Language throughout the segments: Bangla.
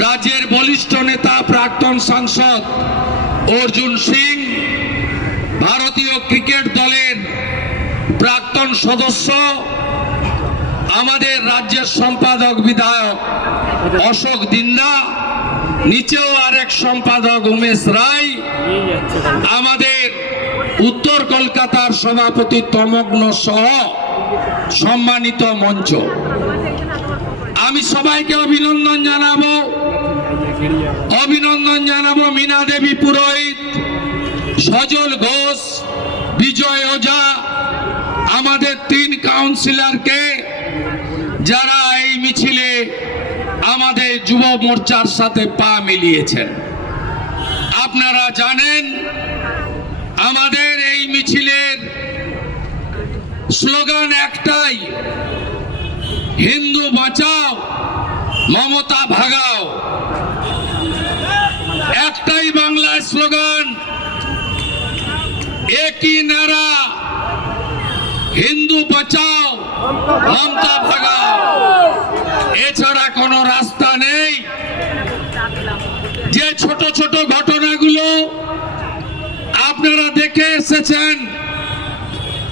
রাজ্যের বলিষ্ঠ নেতা, প্রাক্তন সাংসদ অর্জুন সিং, ভারতীয় ক্রিকেট দলের প্রাক্তন সদস্য, আমাদের রাজ্যের সম্পাদক বিধায়ক অশোক দিন্দা নিচেও আরেক সম্পাদক উমেশ রায়, আমাদের উত্তর কলকাতার সভাপতি তমগ্ন সহ সম্মানিত মঞ্চ। আমি সবাইকে অভিনন্দন জানাব। অভিনন্দন জানাব মীনা দেবী পুরোহিত, সজল ঘোষ, বিজয় ওঝা, আমাদের তিন কাউন্সিলরকে, যারা এই মিছিলে আমাদের যুব মোর্চার সাথে পা মিলিয়েছেন। আপনারা জানেন, আমাদের এই মিছিলের স্লোগান একটাই হিন্দু বাঁচাও, মমতা ভাগাও। একটাই বাংলায় স্লোগান, একই নারা, হিন্দু বাঁচাও, মমতা ভাগাও। এছাড়া কোনো রাস্তা নেই। যে ছোট ছোট ঘটনাগুলো আপনারা দেখে এসেছেন,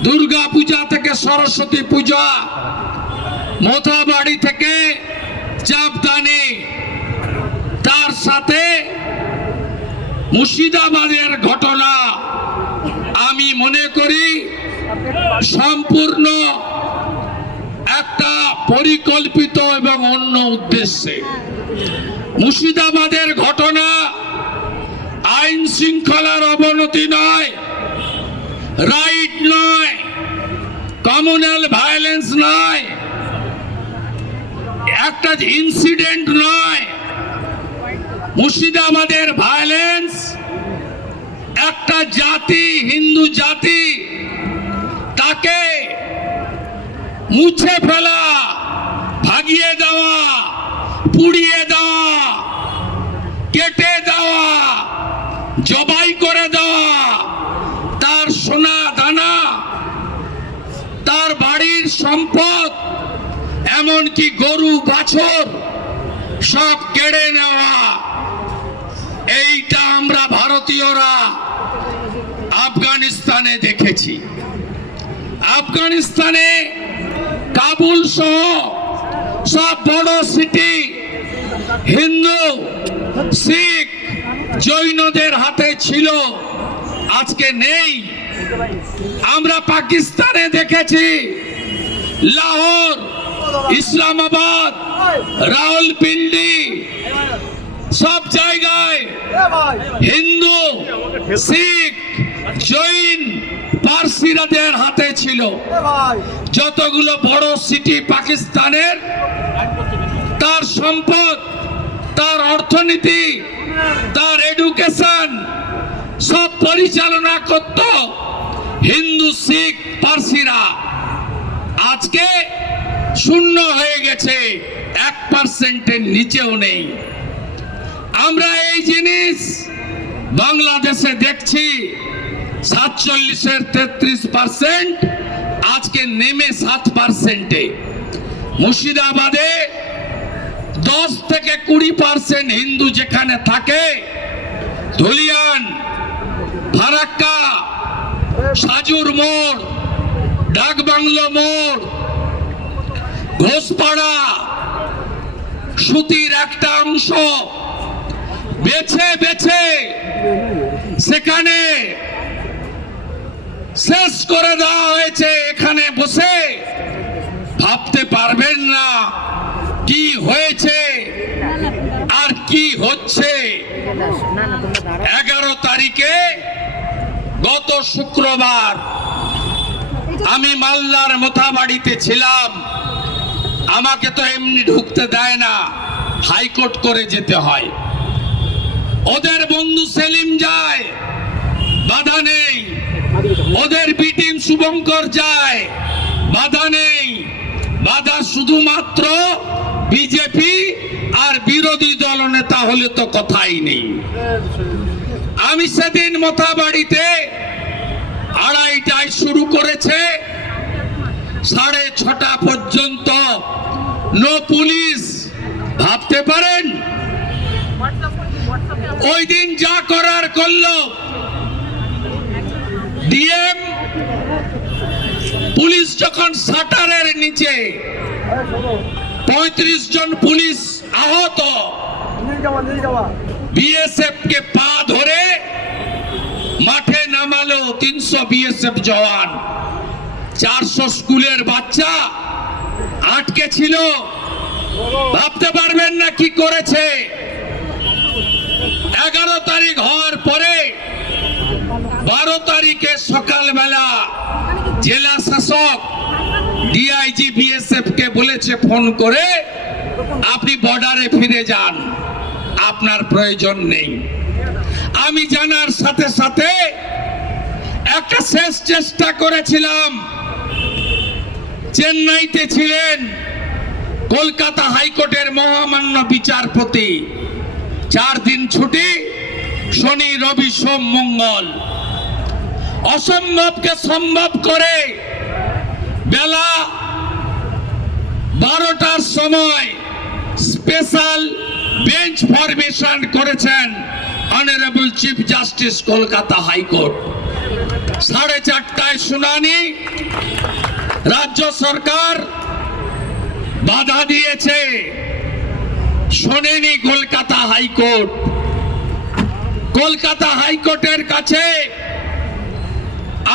দুর্গা পূজা থেকে সরস্বতী পূজা মোথাবাড়ি থেকে চাপদানি তার সাথে মুর্শিদাবাদের ঘটনা আমি মনে করি সম্পূর্ণ একটা পরিকল্পিত এবং অন্য উদ্দেশ্যে। মুর্শিদাবাদের ঘটনা আইন শৃঙ্খলার অবনতি নয়, রাইট নয় কমিউনাল ভায়োলেন্স নয় একটা ইনসিডেন্ট নয়। মুর্শিদাবাদের ভায়োলেন্স একটা জাতি, হিন্দু জাতি, তাকে মুছে ফেলা, ভাগিয়ে দেওয়া, পুড়িয়ে দেওয়া, কেটে দেওয়া, জবাই করে দেওয়া, তার সোনা দানা, তার বাড়ির সম্পদ এমনকি গরু বাছর সব কেড়ে নেওয়া। এইটা আমরা ভারতীয়রা আফগানিস্তানে দেখেছি। আফগানিস্তানে কাবুল সহ সব বড় সিটি হিন্দু, শিখ জৈনদের হাতে ছিল, আজকে নেই। আমরা পাকিস্তানে দেখেছি, লাহোর ইসলামাবাদ, রাওয়ালপিন্ডি, সব জায়গায় হিন্দু, শিখ, জৈন, পার্সিরাদের হাতে ছিল। যতগুলো বড় সিটি পাকিস্তানের, তার সম্পদ, তার অর্থনীতি, তার এডুকেশন সব পরিচালনা করত হিন্দু, শিখ, পার্সিরা। আজকে শূন্য হয়ে গেছে। এক পার্সেন্টের নিচেও নেই। আমরা এই জিনিস বাংলাদেশে দেখছি, সাতচল্লিশের তেত্রিশ পার্সেন্ট আজকে নেমে সাত পার্সেন্টে মুর্শিদাবাদে দশ থেকে কুড়ি পার্সেন্ট হিন্দু যেখানে থাকে, ধুলিয়ান ফারাক্কা সাজুর মোড়, ডাকবাংলো মোড় ঘোষপাড়া সুতির একটা অংশ। বেছে বেছে। সেখানে শেষ করে দেওয়া হয়েছে। এখানে বসে ভাবতে পারবেন না কি হয়েছে আর কি হচ্ছে। এগারো তারিখে গত শুক্রবার আমি মালদার মোথাবাড়িতে ছিলাম। আমাকে তো এমনি ঢুকতে দেয় না। হাইকোর্ট করে যেতে হয়। ওদের বন্ধু সেলিম যায়, বাধা নেই। ওদের বিটিম শুভঙ্কর যায়, বাধা নেই। বাধা শুধুমাত্র বিজেপি আর বিরোধী দল নেতা হলে তো কথাই নেই। আমি সেদিন মোথাবাড়িতে আড়াইটায় শুরু করেছে সাড়ে ছটা পর্যন্ত নো পুলিশ। ভাবতে পারেন? ওই দিন যা করার করল। ডিএম পুলিশ যখন শাটারের নিচে, পঁয়ত্রিশ জন পুলিশ আহত বিএসএফ কে পা ধরে মাঠে নামালো তিনশো বিএসএফ জওয়ান। চারশো স্কুলের বাচ্চা আটকে ছিল। ভাবতে পারবেন না কি করেছে। এগারো তারিখ হওয়ার পরে বারো তারিখে সকালবেলা জেলা শাসক ডিআইজি বিএসএফ কে বলেছে ফোন করে, আপনি বর্ডারে ফিরে যান। আপনার প্রয়োজন নেই। আমি জানার সাথে সাথে একটা শেষ চেষ্টা করেছিলাম। চেন্নাইতে ছিলেন কলকাতা হাইকোর্টের মহামান্য বিচারপতি। চার দিন ছুটি, শনি, রবি, সোম, মঙ্গল। অসম্ভবকে সম্ভব করে বেলা বারোটার সময় স্পেশাল বেঞ্চ ফরমেশন করেছেন honourable chief justice Kolkata high court. সাড়ে চারটায় শুনানি রাজ্য সরকার বাধা দিয়েছে। শোনেনি কলকাতা হাইকোর্ট। কলকাতা হাইকোর্টের কাছে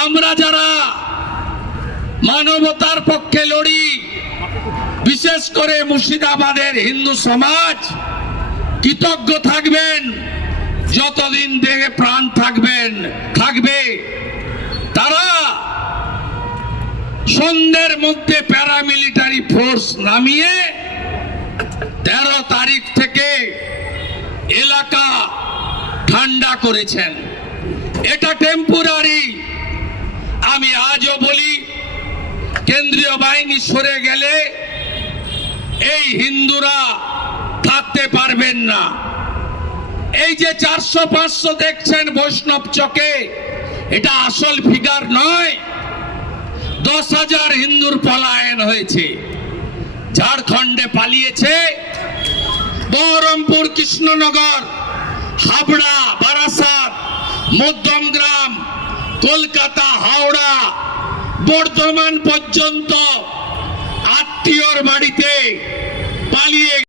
আমরা যারা মানবতার পক্ষে লড়ি, বিশেষ করে মুর্শিদাবাদের হিন্দু সমাজ, কৃতজ্ঞ থাকবেন, যতদিন দেহে প্রাণ থাকবেন, থাকবে তারা সন্ধ্যের মধ্যে প্যারামিলিটারি ফোর্স নামিয়ে তেরো তারিখ থেকে এলাকা ঠান্ডা করেছেন। এটা টেম্পোরারি আমি আজও বলি, কেন্দ্রীয় বাহিনী সরে গেলে এই হিন্দুরা থাকতে পারবেন না। এই যে চারশো পাঁচশো দেখছেন বৈষ্ণব চকে, এটা আসল ফিগার নয়। দশ হাজার হিন্দুর পলায়ন হয়েছে। ঝাড়খণ্ডে পালিয়েছে বহরমপুর কৃষ্ণনগর, হাবড়া, বারাসাত মধ্যমগ্রাম কলকাতা, হাওড়া, বর্ধমান পর্যন্ত আত্মীয়র বাড়িতে পালিয়ে